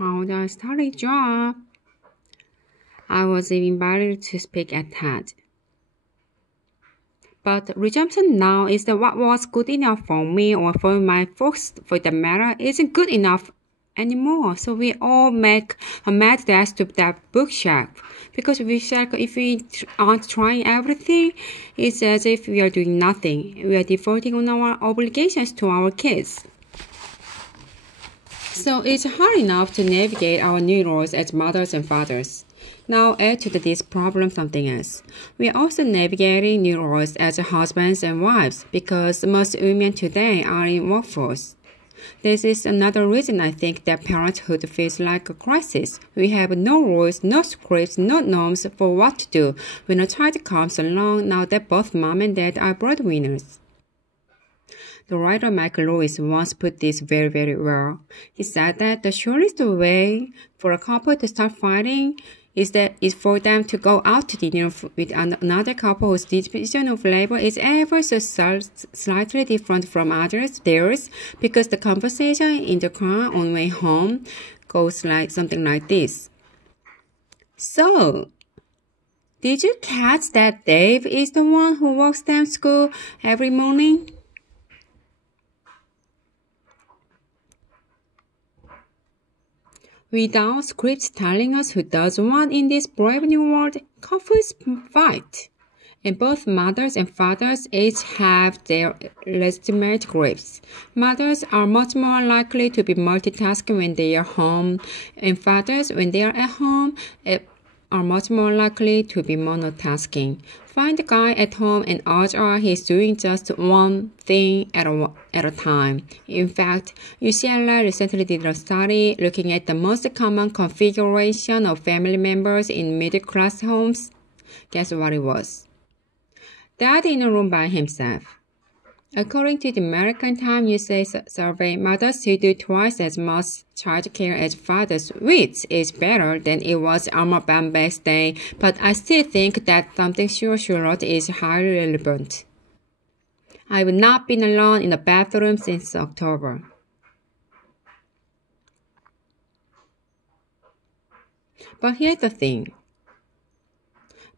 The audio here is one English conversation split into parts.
found a steady job. I was invited to speak at TED. But resumption now is that what was good enough for me or for my folks, for that matter, isn't good enough anymore. So we all make a mad dash to that bookshelf. Because we feel if we aren't trying everything, it's as if we are doing nothing. We are defaulting on our obligations to our kids. So it's hard enough to navigate our new roles as mothers and fathers. Now add to this problem something else. We are also navigating new roles as husbands and wives because most women today are in workforce. This is another reason I think that parenthood feels like a crisis. We have no rules, no scripts, no norms for what to do when a child comes along now that both mom and dad are breadwinners. The writer Michael Lewis once put this very, very well. He said that the surest way for a couple to start fighting is for them to go out to dinner with another couple whose division of labor is ever so slightly different from theirs, because the conversation in the car on the way home goes like something like this. So, did you catch that Dave is the one who walks them to school every morning? Without scripts telling us who does what in this brave new world, couples fight. And both mothers and fathers each have their legitimate griefs. Mothers are much more likely to be multitasking when they are home, and fathers, when they are at home, are much more likely to be monotasking. Find a guy at home and odds are he's doing just one thing at a time. In fact, UCLA recently did a study looking at the most common configuration of family members in middle-class homes. Guess what it was? Dad in a room by himself. According to the American Time USA survey, mothers who do twice as much childcare as fathers, which is better than it was Alma Bambe's day, but I still think that something Charlotte is highly relevant. I've not been alone in the bathroom since October. But here's the thing.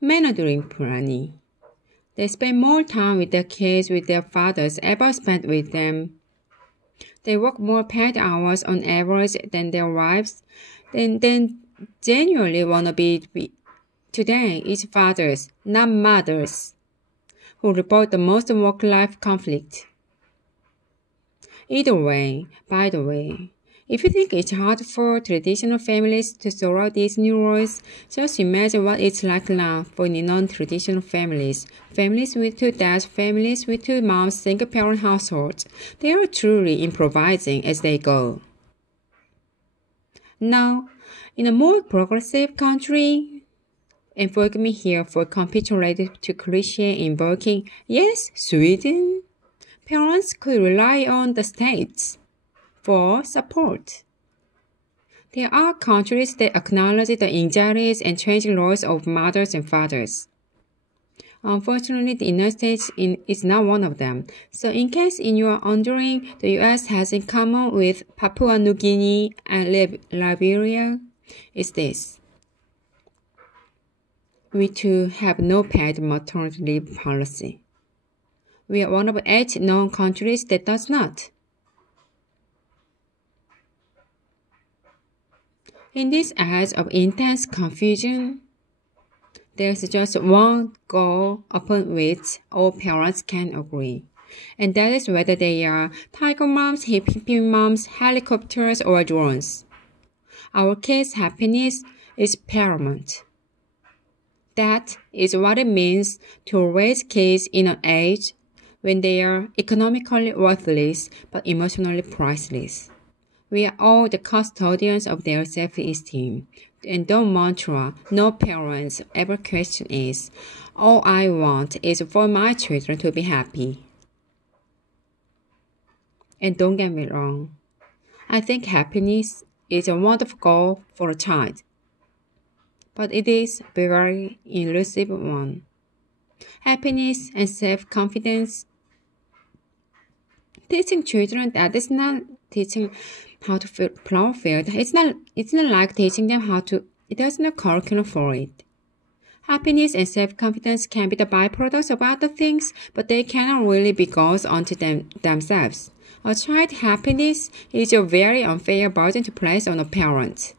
Men are doing plenty. They spend more time with their kids with their fathers ever spent with them. They work more paid hours on average than their wives. Then genuinely want to be. Today, it's fathers, not mothers, who report the most work-life conflict. Either way, by the way, if you think it's hard for traditional families to sort out these new roles, just imagine what it's like now for non-traditional families. Families with two dads, families with two moms, single-parent households. They are truly improvising as they go. Now, in a more progressive country, and forgive me here for capitulating to cliché invoking, yes, Sweden, parents could rely on the states for support. There are countries that acknowledge the anxieties and changing roles of mothers and fathers. Unfortunately, the United States is not one of them. So in case you are wondering, the U.S. has in common with Papua New Guinea and Liberia is this. We too have no paid maternity leave policy. We are one of 8 known countries that does not. In this age of intense confusion, there's just one goal upon which all parents can agree, and that is whether they are tiger moms, hippie moms, helicopters, or drones. Our kids' happiness is paramount. That is what it means to raise kids in an age when they are economically worthless but emotionally priceless. We are all the custodians of their self-esteem. And the mantra no parents ever question is, all I want is for my children to be happy. And don't get me wrong, I think happiness is a wonderful goal for a child. But it is a very elusive one. Happiness and self-confidence. Teaching children that is not teaching how to flow field. It's not like teaching them how to. There's no curriculum for it. Happiness and self-confidence can be the byproducts of other things, but they cannot really be goals unto themselves. A child's happiness is a very unfair burden to place on a parent.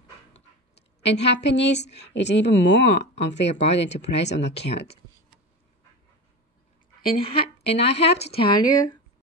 And happiness is an even more unfair burden to place on a kid. And I have to tell you,